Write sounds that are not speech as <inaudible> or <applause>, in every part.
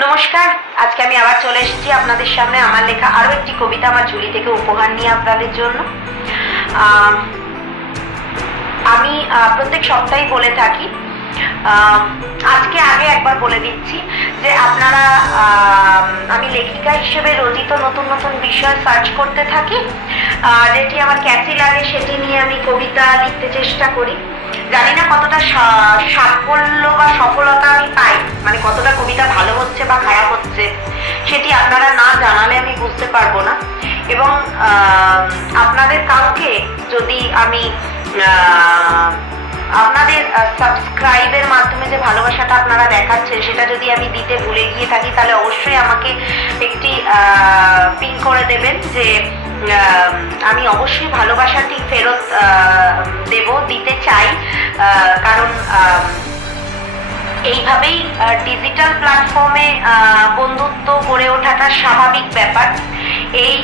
নমস্কার, আজকে আমি আবার চলে এসেছি আপনাদের সামনে। আমার লেখা আরও একটি কবিতা আমার ঝুলি থেকে উপহার নিয়ে আপনাদের জন্য। আমি প্রত্যেক সপ্তাহে বলে থাকি আজকে আগে একবার বলে দিচ্ছি যে আপনারা আমি লেখিকা হিসেবে রচিত নতুন নতুন বিষয় সার্চ করতে থাকি যেটি আমার ক্যাচি লাগে, সেটি নিয়ে আমি কবিতা লিখতে চেষ্টা করি। জানি না কতটা সাফল্য বা সফলতা আমি পাই মানে কতটা কবিতা ভালো হচ্ছে বা খারাপ হচ্ছে, সেটি আপনারা না জানালে আমি বুঝতে পারব না। এবং আপনাদের কাউকে যদি আমি আপনাদের সাবস্ক্রাইবের মাধ্যমে যে ভালোবাসাটা আপনারা দেখাচ্ছেন, সেটা যদি আমি দিতে ভুলে গিয়ে থাকি, তাহলে অবশ্যই আমাকে একটি পিন করে দেবেন যে আমি অবশ্যই ভালোবাসাটি ফেরত দেব, দিতে চাই কারণ এইভাবেই ডিজিটাল প্ল্যাটফর্মে বন্ধুত্ব গড়ে ওঠাটা স্বাভাবিক ব্যাপার। এই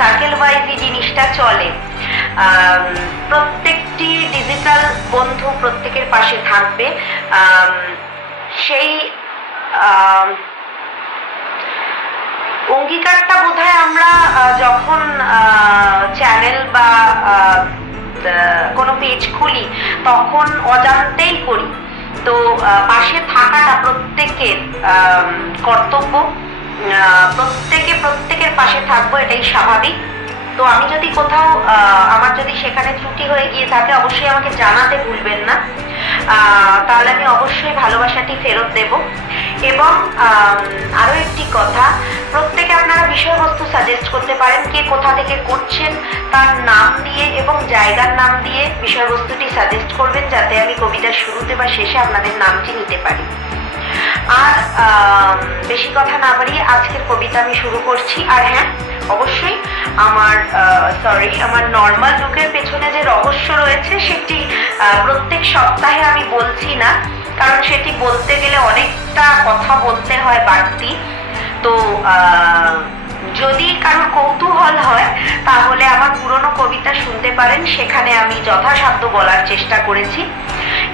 সার্কেল ওয়াইজ জিনিসটা চলে প্রত্যেকটি ডিজিটাল বন্ধু প্রত্যেকের পাশে থাকবে। সেই অঙ্গীকারটা বোধহয় আমরা যখন চ্যানেল বা কোনো পেজ খুলি, তখন অজান্তেই করি। তো পাশে থাকাটা প্রত্যেকের কর্তব্য। প্রত্যেকে প্রত্যেকের পাশে থাকব, এটাই স্বাভাবিক। তো আমি যদি কোথাও আমার যদি সেখানে ত্রুটি হয়ে গিয়ে থাকে, অবশ্যই আমাকে জানাতে ভুলবেন না। তাহলে আমি অবশ্যই ভালোবাসাটি ফেরত দেব। এবং আরও একটি কথা, প্রত্যেকে আপনারা বিষয়বস্তু সাজেস্ট করতে পারেন কে কোথা থেকে করছেন, তার নাম দিয়ে এবং জায়গার নাম দিয়ে বিষয়বস্তুটি সাজেস্ট করবেন, যাতে আমি কবিতার শুরুতে বা শেষে আপনাদের নামটি নিতে পারি। আর বেশি কথা না বাড়িয়ে আজকের কবিতা আমি শুরু করছি। আর হ্যাঁ অবশ্যই। আমার সরি আমার নর্মাল লুকের পেছনে যে রহস্য রয়েছে, সেটি প্রত্যেক সপ্তাহে আমি বলছি না, কারণ সেটি বলতে গেলে অনেকটা কথা বলতে হয় বাড়তি। তো যদি কারোর কৌতূহল হয়, তাহলে আমার পুরনো কবিতা শুনতে পারেন, সেখানে আমি যথাসাধ্য বলার চেষ্টা করেছি।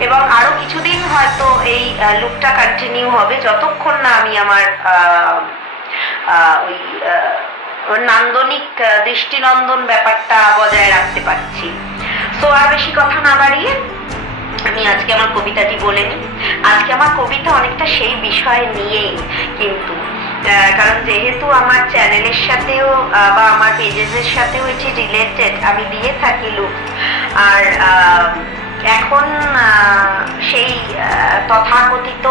এবং আরও কিছুদিন হয়তো এই লুকটা কন্টিনিউ হবে। যতক্ষণ না আমি আমার ওই নান্দনিক দৃষ্টিনন্দন ব্যাপারটা বজায় রাখতে পারছি। তো আর বেশি কথা না বাড়িয়ে আমি আজকে আমার কবিতাটি বলে নিই। আজকে আমার কবিতা অনেকটা সেই বিষয় নিয়েই কিন্তু কারণ যেহেতু আমার চ্যানেলের সাথেও বা আমার পেজেসের সাথেও এটি রিলেটেড আমি দিয়ে থাকি লুক আর এখন সেই তথাকথিত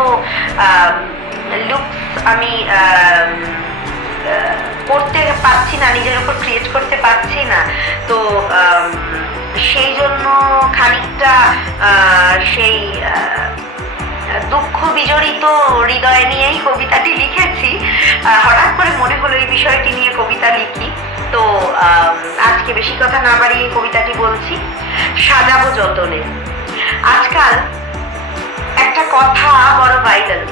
লুক আমি করতে পারছি না, নিজের উপর ক্রিয়েট করতে পারছি না। তো সেই জন্য খানিকটা সেই দুঃখ বিজড়িত হৃদয় নিয়েই কবিতাটি লিখেছি। হঠাৎ করে মনে হলো এই বিষয়টি নিয়ে কবিতা লিখি। তো আজকে বেশি কথা না বাড়িয়ে কবিতাটি বলছি, সাজাবো যতনে। আজকাল একটা কথা বড় ভাইরাল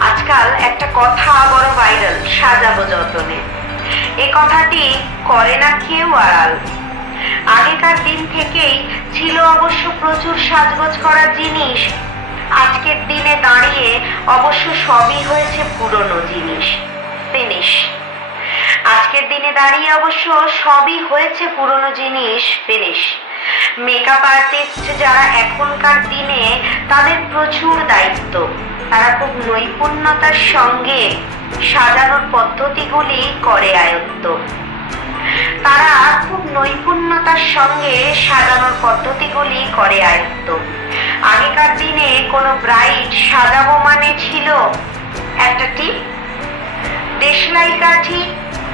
আজকাল একটা কথা বড় ভাইরাল, সাজাবো যতনে। এ কথাটি করে না কেউ আড়াল। আগেকার দিন থেকেই ছিল অবশ্য প্রচুর সাজগোজ করার জিনিস। আজকের দিনে দাঁড়িয়ে অবশ্য সবই হয়েছে পুরনো জিনিস, ফিনিশ। আজকের দিনে দাঁড়িয়ে অবশ্য সবই হয়েছে পুরনো জিনিস, ফিনিশ। মেকআপ আর্টিস্ট যারা এখনকার দিনে তাদের প্রচুর দায়িত্ব। তারা খুব নৈপুণ্যতার সঙ্গে সাজানোর পদ্ধতিগুলি করে আয়ত্ত। তারা খুব নৈপুণ্যতার সঙ্গে সাজানোর পদ্ধতিগুলি করে আয়ত্ত। আগেকার দিনে কোনো ব্রাইড সাজাবো মানে ছিল একটা টিপ, দেশলাই কাঠি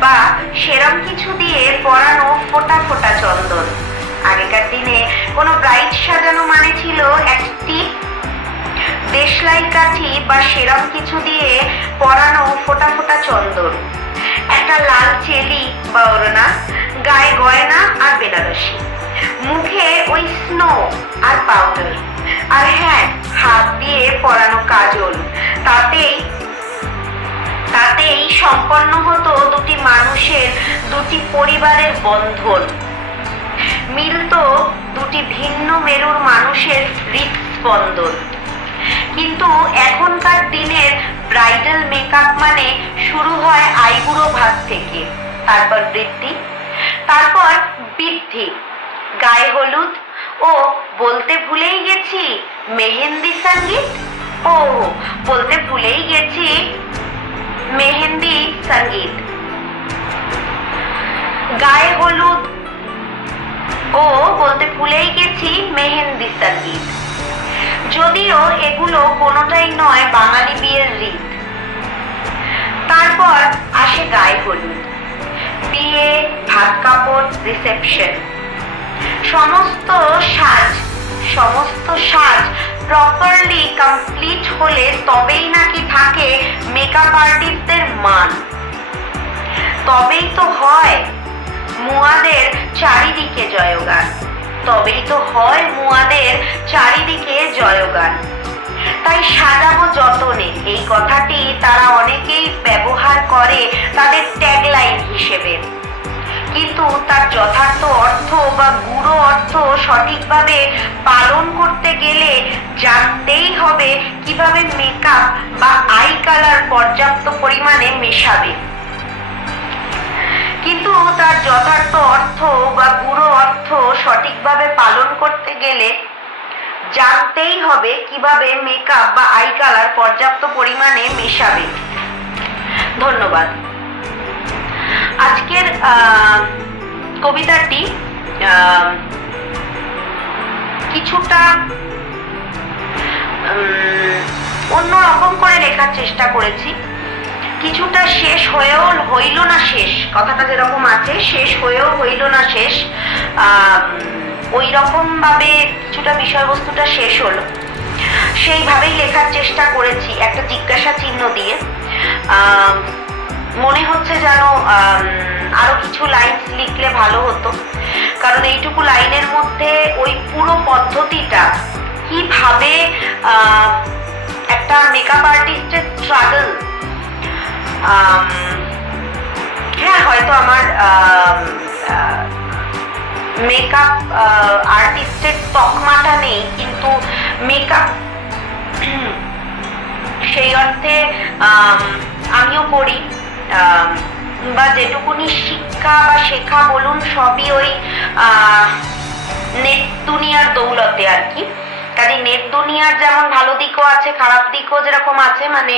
বা সেরম কিছু দিয়ে পরানো ফোটা ফোটা চন্দন। আগেকার দিনে কোনো ব্রাইড সাজানো মানে ছিল একটি দেশলাই কাঠি বা সেরম কিছু দিয়ে পরানো ফোটা ফোটা চন্দন। একটা লাল চেলি বা ওড়না, গায়ে গয়না আর বেনারসি। মুখে ওই স্নো আর পাউডার। আর হ্যাঁ হাত দিয়ে পরানো কাজল। তাতেই তাতেই সম্পন্ন হতো দুটি মানুষের, দুটি পরিবারের বন্ধন। মিলতো দুটি ভিন্ন মেরুর মানুষের হৃদস্পন্দন কিন্তু এখনকার দিনের ব্রাইডাল মেকআপ মানে শুরু হয় আইবুড়ো ভাগ থেকে, তারপর বৃদ্ধি তারপর বৃদ্ধি। গায়ে হলুদ ও বলতে ভুলেই গেছি মেহেন্দি সংগীত। ও, বলতে ভুলেই গেছি মেহেন্দি সংগীত। গায়ে হলুদ ও বলতে ভুলেই গেছি মেহেন্দি সংগীত। যদিও এগুলো কোনোটাই নয় বাঙালি বিয়ের রীত। তারপর আসে গায়ে হলুদ বিয়ে, ভাত কাপড় রিসেপশন সমস্ত সাজ সমস্ত সাজ প্রপারলি কমপ্লিট হলে তবেই নাকি থাকে মেকআপ আর্টিস্টদের মান। তবেই তো হয় মুয়াদের চারিদিকে জয়গান। তবেই তো হয় মুয়াদের চারিদিকে জয়গান। তাই সাজাবো যতনে। এই কথাটি তারা অনেকেই ব্যবহার করে তাদের ট্যাগলাইন হিসেবে। কিন্তু তার যথার্থ অর্থ বা গুঢ় অর্থ সঠিকভাবে পালন করতে গেলে জানতেই হবে কীভাবে মেকআপ বা আই কালার পর্যাপ্ত পরিমাণে মেশাবে। তার যথার্থ অর্থ বা গুঢ় অর্থ সঠিকভাবে পালন করতে গেলে জানতেই হবে কীভাবে মেকআপ বা আই কালার পর্যাপ্ত পরিমাণে মেশাবে। ধন্যবাদ। আজকের কবিতাটি কিছুটা অন্যরকম করে লেখার চেষ্টা করেছি। কিছুটা শেষ হয়েও, হইল না কথাটা যেরকম আছে, শেষ হয়েও হইল না শেষ ওই রকম ভাবে কিছুটা বিষয়বস্তুটা শেষ হলো। সেইভাবেই লেখার চেষ্টা করেছি, একটা জিজ্ঞাসা চিহ্ন দিয়ে। মনে হচ্ছে যেন আরও কিছু লাইন লিখলে ভালো হতো। কারণ এইটুকু লাইনের মধ্যে ওই পুরো পদ্ধতিটা, কীভাবে একটা মেকআপ আর্টিস্টের স্ট্রাগল হ্যাঁ হয়তো আমার মেকআপ আর্টিস্টের তকমাটা নেই, কিন্তু মেকআপ <clears throat> সেই অর্থে আমিও করি। বা যেটুকুনি শিক্ষা বা শেখা বলুন, সবই ওই নেট দুনিয়ার দৌলতে আর কি। কাজে নেট দুনিয়ার যেমন ভালো দিকও আছে, খারাপ দিকও যেরকম আছে মানে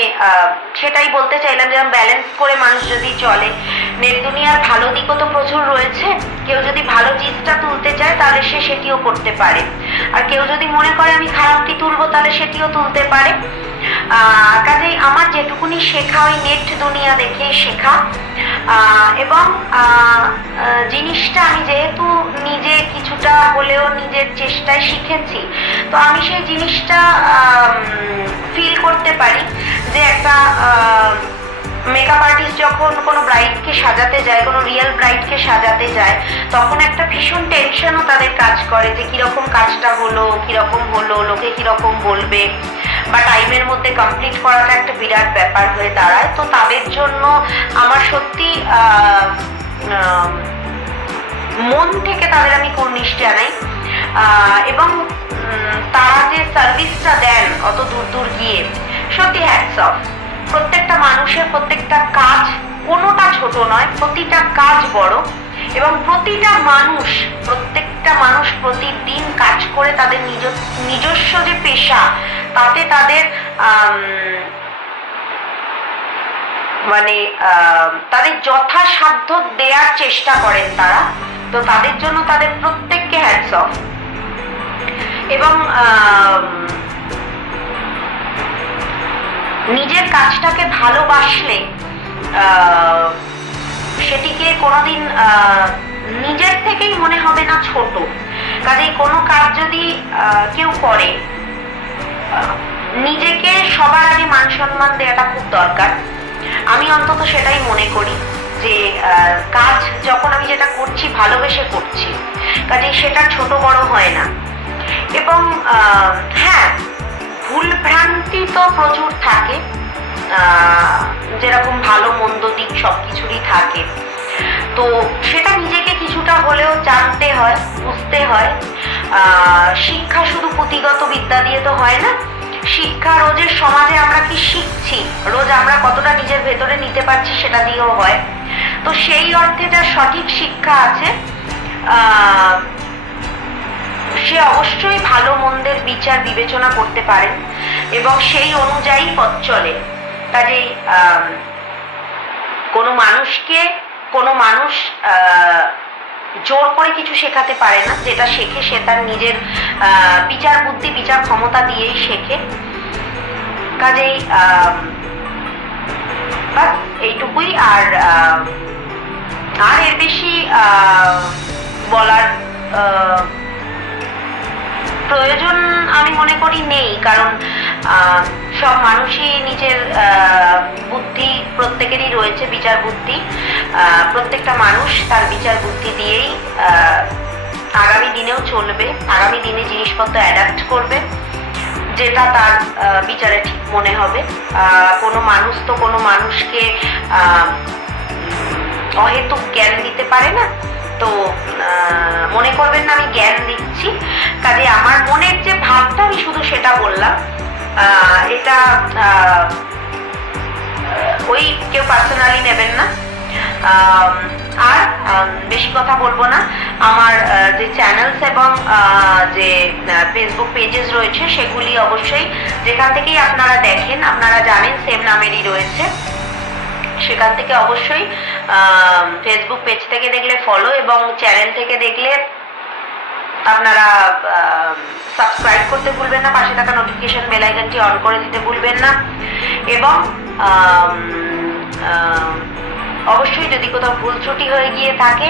সেটাই বলতে চাইলাম যেমন ব্যালেন্স করে মানুষ যদি চলে। নেট দুনিয়ার ভালো দিকও তো প্রচুর রয়েছে। কেউ যদি ভালো চিজটা তুলতে চায়, তাহলে সে সেটিও করতে পারে। আর কেউ যদি মনে করে আমি খারাপটি তুলবো, তাহলে সেটিও তুলতে পারে। কাজেই আমার যেটুকুনি শেখা ওই নেট দুনিয়া দেখে শেখা। এবং জিনিসটা আমি যেহেতু নিজে কিছুটা হলেও নিজের চেষ্টায় শিখেছি, তো আমি সেই জিনিসটা ফিল করতে পারি যে একটা মেকআপ আর্টিস্ট যখন কোনো ব্রাইডকে সাজাতে যায়, কোনো রিয়েল ব্রাইডকে সাজাতে যায়, তখন একটা ভীষণ টেনশনও তাদের কাজ করে যে কীরকম কাজটা হলো, কীরকম হলো, লোকে কীরকম বলবে। বা টাইমের মধ্যে কমপ্লিট করাটা একটা বিরাট ব্যাপার হয়ে দাঁড়ায়। তো তাদের জন্য আমার সত্যি মন থেকে তাদের আমি কুর্নিশ জানাই। এবং তারা যে সার্ভিসটা দেন অত দূর দূর গিয়ে, সত্যি হ্যাটস অফ প্রত্যেকটা মানুষের প্রত্যেকটা কাজ কোনোটা ছোট নয়, প্রতিটা কাজ বড়। এবং প্রতিটা মানুষ, প্রত্যেকটা মানুষ প্রতিদিন কাজ করে তাদের নিজ, নিজস্ব যে পেশা, তাতে তাদের মানে তাদের যথাসাধ্য দেওয়ার চেষ্টা করেন তারা। তো তাদের জন্য তাদের প্রত্যেককে হ্যাটস অফ এবং নিজের কাজটাকে ভালোবাসলে সেটিকে কোনোদিন নিজের থেকেই মনে হবে না ছোট। কাজেই কোনো কাজ যদি কেউ করে নিজেকে সবার আগে মান সম্মান দেওয়াটা খুব দরকার। আমি অন্তত সেটাই মনে করি যে কাজ যখন আমি যেটা করছি, ভালোবেসে করছি, কাজেই সেটা ছোট বড় হয় না। এবং হ্যাঁ ভুল ভ্রান্তি তো প্রচুর থাকে যেরকম ভালো, মন্দ দিক সব কিছুরই থাকে। তো সেটা নিজেকে কিছুটা হলেও জানতে হয়, বুঝতে হয়। শিক্ষা শুধু পুঁথিগত বিদ্যা দিয়ে তো হয় না। শিক্ষা রোজের সমাজে আমরা কি শিখছি? রোজ আমরা কতটা নিজের ভেতরে নিতে পারছি সেটা দিয়েও হয়। তো সেই অর্থে যার সঠিক শিক্ষা আছে সে অবশ্যই ভালো, মন্দের বিচার, বিবেচনা করতে পারেন এবং সেই অনুযায়ী পথ চলে। কাজেই কোনো মানুষকে কোনো মানুষ জোর করে কিছু শেখাতে পারে না। যেটা শেখে সে তার নিজের বিচার বুদ্ধি বিচার ক্ষমতা দিয়েই শেখে। কাজেই বাস এইটুকুই। আর আর এর বেশি বলার প্রয়োজন আমি মনে করি নেই। কারণ আহ, সব মানুষই নিজের বুদ্ধি প্রত্যেকেরই রয়েছে, বিচার বুদ্ধি। প্রত্যেকটা মানুষ তার বিচার বুদ্ধি দিয়েই আগামী দিনেও চলবে। আগামী দিনে জিনিসপত্র অ্যাডাপ্ট করবে, যেটা তার বিচারে ঠিক মনে হবে। কোনো মানুষ তো কোনো মানুষকে অহেতুক জ্ঞান দিতে পারে না। তো মনে করবেন না আমি জ্ঞান দিচ্ছি। কাজে আমার মনের যে ভাবটা, আমি শুধু সেটা বললাম। এটা ওই কেউ পার্সোনালি নেবেন না। আর বেশি কথা বলব না। আমার যে চ্যানেলস এবং যে ফেসবুক পেজেস রয়েছে, সেগুলি অবশ্যই যেখান থেকেই আপনারা দেখেন, আপনারা জানেন সেম নামেরই রয়েছে। সেখান থেকে অবশ্যই ফেসবুক পেজ থেকে দেখলে ফলো এবং চ্যানেল থেকে দেখলে আপনারা সাবস্ক্রাইব করতে ভুলবেন না, পাশে থাকা নোটিফিকেশন বেল আইকনটি অন করে দিতে ভুলবেন না। এবং অবশ্যই যদি কোথাও ভুল ত্রুটি হয়ে গিয়ে থাকে,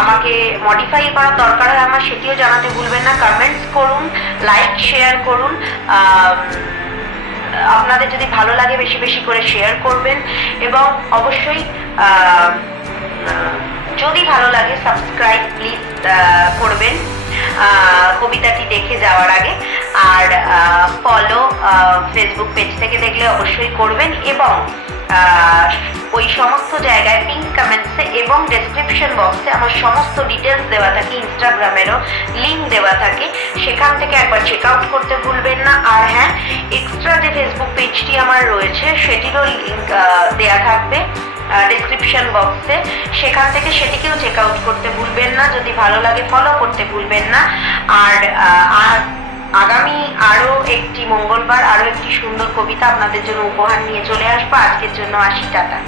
আমাকে মডিফাই করার দরকার হয় আমার, সেটিও জানাতে ভুলবেন না। কমেন্টস করুন লাইক শেয়ার করুন। আপনাদের যদি ভালো লাগে, বেশি বেশি করে শেয়ার করবেন। এবং অবশ্যই যদি ভালো লাগে সাবস্ক্রাইব প্লিজ করবেন। কবিতাটি দেখে যাওয়ার আগে আর ফলো ফেসবুক পেজ থেকে দেখলে অবশ্যই করবেন এবং ওই সমস্ত জায়গায় পিঙ্ক কমেন্টসে এবং ডেসক্রিপশন বক্সে আমার সমস্ত ডিটেলস দেওয়া থাকে ইনস্টাগ্রামেরও লিঙ্ক দেওয়া থাকে, সেখান থেকে একবার চেক আউট করতে ভুলবেন না। আর হ্যাঁ এক্সট্রা যে ফেসবুক পেজটি আমার রয়েছে, সেটিরও লিঙ্ক দেওয়া থাকবে। ডেসক্রিপশন বক্সে সেখান থেকে সেটিকেও চেক আউট করতে ভুলবেন না। যদি ভালো লাগে ফলো করতে ভুলবেন না। আর আগামী আরও একটি মঙ্গলবার আরও একটি সুন্দর কবিতা আপনাদের জন্য উপহার নিয়ে চলে আসব। আজকের জন্য আশি টাটা।